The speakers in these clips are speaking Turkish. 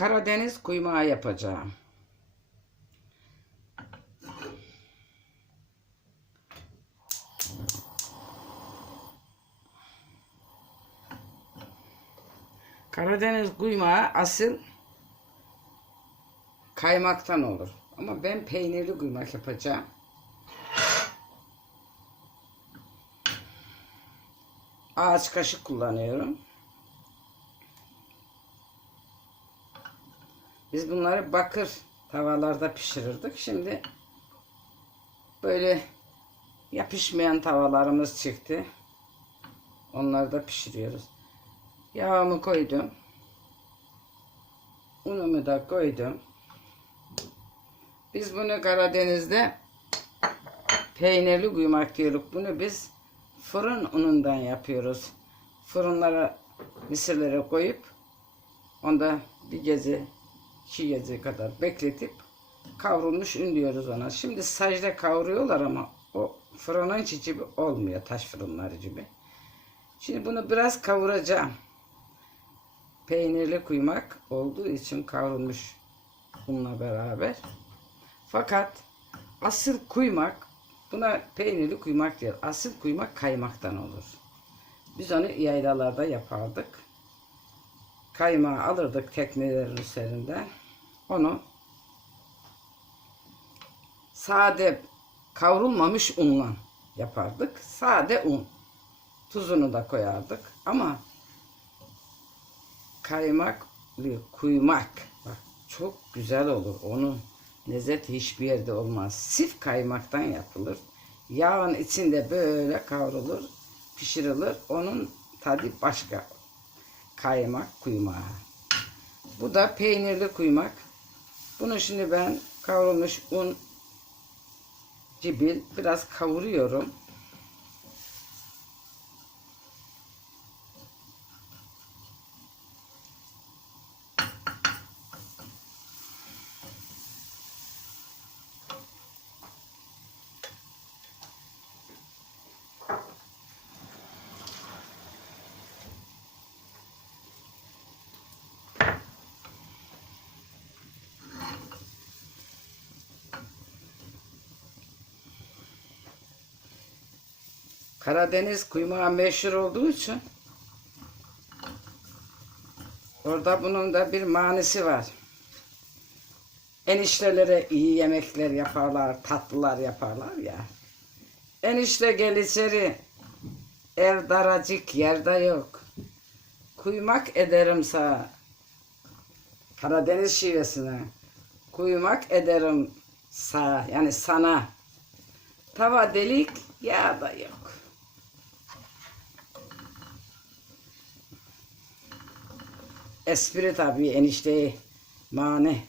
Karadeniz kuymağı yapacağım. Karadeniz kuymağı asıl kaymaktan olur. Ama ben peynirli kuymak yapacağım. Ağaç kaşık kullanıyorum. Biz bunları bakır tavalarda pişirirdik. Şimdi böyle yapışmayan tavalarımız çıktı. Onları da pişiriyoruz. Yağımı koydum. Unumu da koydum. Biz bunu Karadeniz'de peynirli kuymak diyoruz. Bunu biz fırın unundan yapıyoruz. Fırınlara mısırları koyup onda bir gece iki gece kadar bekletip kavrulmuş un diyoruz ona. Şimdi sacda kavuruyorlar ama o fırının içi gibi olmuyor taş fırınları gibi. Şimdi bunu biraz kavuracağım. Peynirli kuymak olduğu için kavrulmuş unla beraber. Fakat asıl kuymak buna peynirli kuymak diyor. Asıl kuymak kaymaktan olur. Biz onu yaylalarda yapardık. Kaymağı alırdık teknelerin üzerinden. Onu sade kavrulmamış unla yapardık. Sade un. Tuzunu da koyardık. Ama kaymaklı kuymak bak çok güzel olur. Onun lezzeti hiçbir yerde olmaz. Sif kaymaktan yapılır. Yağın içinde böyle kavrulur, pişirilir. Onun tadı başka. Kaymak kuymağı. Bu da peynirli kuymak. Bunu şimdi ben kavrulmuş un cibil biraz kavuruyorum. Karadeniz kuymağı meşhur olduğu için orada bunun da bir manisi var. Eniştelere iyi yemekler yaparlar, tatlılar yaparlar ya. Enişte gel içeri, ev daracık yerde yok. Kuymak ederim sana. Karadeniz şivesine. Kuymak ederim sağ yani sana. Tava delik, yağ da yok. Espri tabii enişte mane.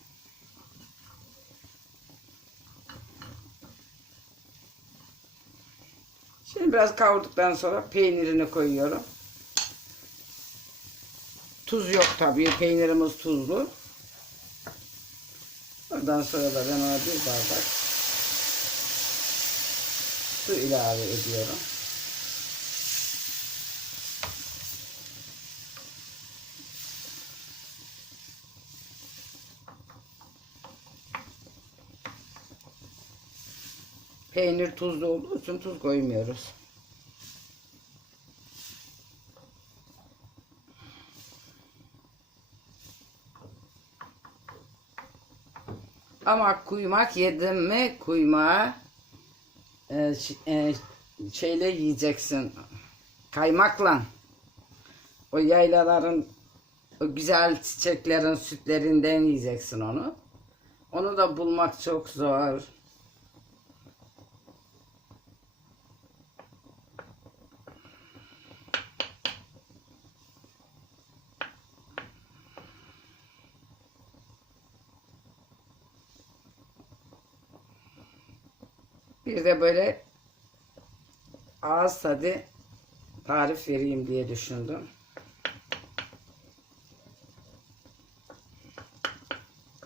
Şimdi biraz kavurduktan sonra peynirini koyuyorum. Tuz yok tabii. Peynirimiz tuzlu. Ondan sonra da ben ona bir bardak su ilave ediyorum. Peynir tuzlu olduğu için tuz koymuyoruz. Ama kuymak yedim mi kuymağı e, e, şeyle yiyeceksin. Kaymakla. O yaylaların o güzel çiçeklerin sütlerinden yiyeceksin onu. Onu da bulmak çok zor. Bir de böyle ağız tadı tarif vereyim diye düşündüm.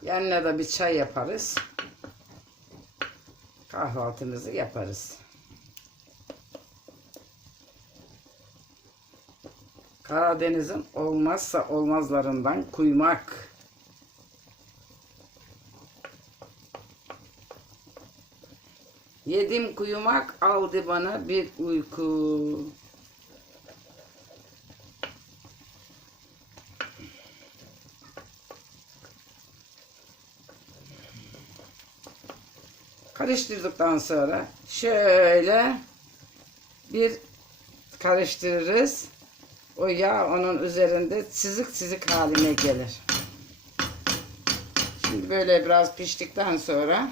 Yanına da bir çay yaparız. Kahvaltımızı yaparız. Karadeniz'in olmazsa olmazlarından kuymak. Yedim kuyumak aldı bana bir uyku. Karıştırdıktan sonra şöyle bir karıştırırız. O yağ onun üzerinde çizik çizik haline gelir. Şimdi böyle biraz piştikten sonra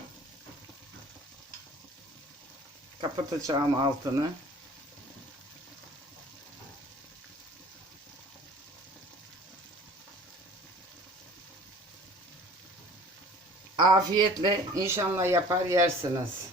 kapatacağım altını. Afiyetle inşallah yapar yersiniz.